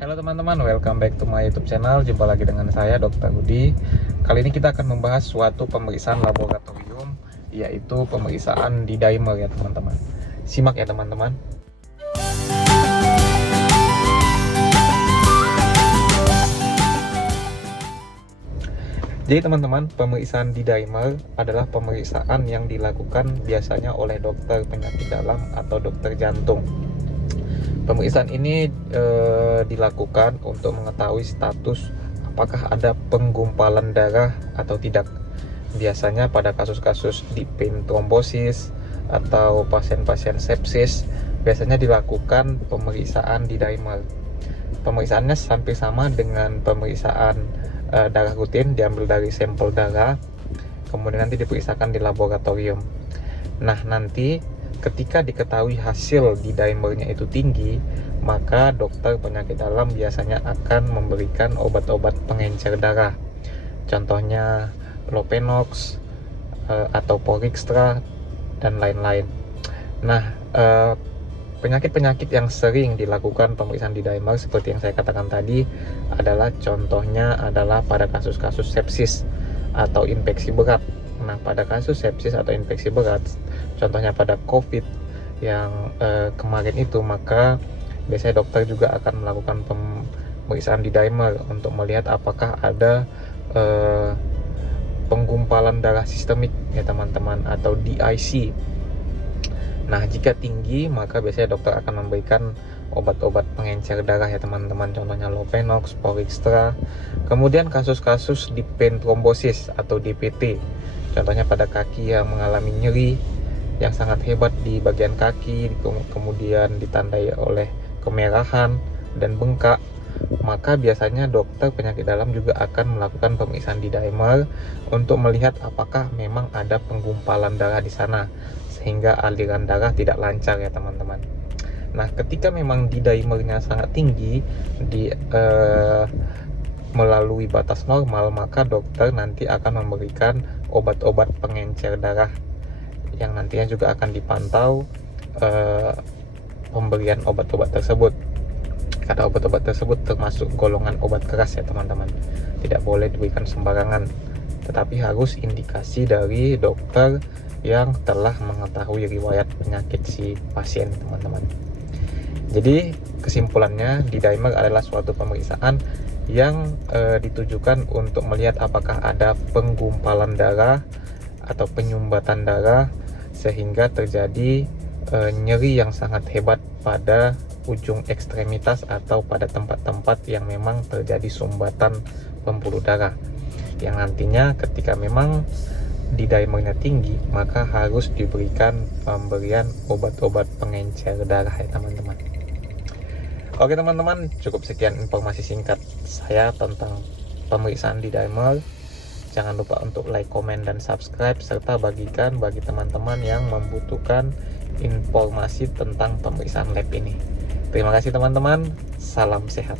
Halo teman-teman, welcome back to my YouTube channel. Jumpa lagi dengan saya, Dr. Budi. Kali ini kita akan membahas suatu pemeriksaan laboratorium, yaitu pemeriksaan D-dimer ya teman-teman. Simak ya teman-teman. Jadi teman-teman, pemeriksaan D-dimer adalah pemeriksaan yang dilakukan biasanya oleh dokter penyakit dalam atau dokter jantung. Pemeriksaan ini dilakukan untuk mengetahui status apakah ada penggumpalan darah atau tidak. Biasanya pada kasus-kasus deep vein thrombosis atau pasien-pasien sepsis biasanya dilakukan pemeriksaan D-dimer. Pemeriksaannya hampir sama dengan pemeriksaan darah rutin, diambil dari sampel darah, kemudian nanti diperiksakan di laboratorium. Nah, nanti ketika diketahui hasil D-dimernya itu tinggi, maka dokter penyakit dalam biasanya akan memberikan obat-obat pengencer darah. Contohnya Lopenox atau Porixtra dan lain-lain. Nah, penyakit-penyakit yang sering dilakukan pemeriksaan D-dimer seperti yang saya katakan tadi adalah contohnya adalah pada kasus-kasus sepsis atau infeksi berat. Nah, pada kasus sepsis atau infeksi berat, contohnya pada COVID yang kemarin itu, maka biasanya dokter juga akan melakukan pemeriksaan D-dimer untuk melihat apakah ada penggumpalan darah sistemik ya teman-teman, atau DIC. Nah, jika tinggi maka biasanya dokter akan memberikan obat-obat pengencer darah ya teman-teman, contohnya Lopenox, Porixtra. Kemudian kasus-kasus deep vein thrombosis atau DVT, contohnya pada kaki yang mengalami nyeri yang sangat hebat di bagian kaki, kemudian ditandai oleh kemerahan dan bengkak, maka biasanya dokter penyakit dalam juga akan melakukan pemeriksaan D-dimer untuk melihat apakah memang ada penggumpalan darah di sana sehingga aliran darah tidak lancar ya teman-teman. Nah, ketika memang D-dimernya sangat tinggi melalui batas normal, maka dokter nanti akan memberikan obat-obat pengencer darah yang nantinya juga akan dipantau pemberian obat-obat tersebut. Karena obat-obat tersebut termasuk golongan obat keras ya teman-teman, tidak boleh diberikan sembarangan, tetapi harus indikasi dari dokter yang telah mengetahui riwayat penyakit si pasien teman-teman. Jadi kesimpulannya, D-dimer adalah suatu pemeriksaan yang ditujukan untuk melihat apakah ada penggumpalan darah atau penyumbatan darah sehingga terjadi nyeri yang sangat hebat pada ujung ekstremitas atau pada tempat-tempat yang memang terjadi sumbatan pembuluh darah, yang nantinya ketika memang D-dimernya tinggi maka harus diberikan pemberian obat-obat pengencer darah ya teman-teman. Oke teman-teman, cukup sekian informasi singkat saya tentang pemeriksaan D-dimer. Jangan lupa untuk like, komen, dan subscribe, serta bagikan bagi teman-teman yang membutuhkan informasi tentang pemeriksaan lab ini. Terima kasih teman-teman, salam sehat.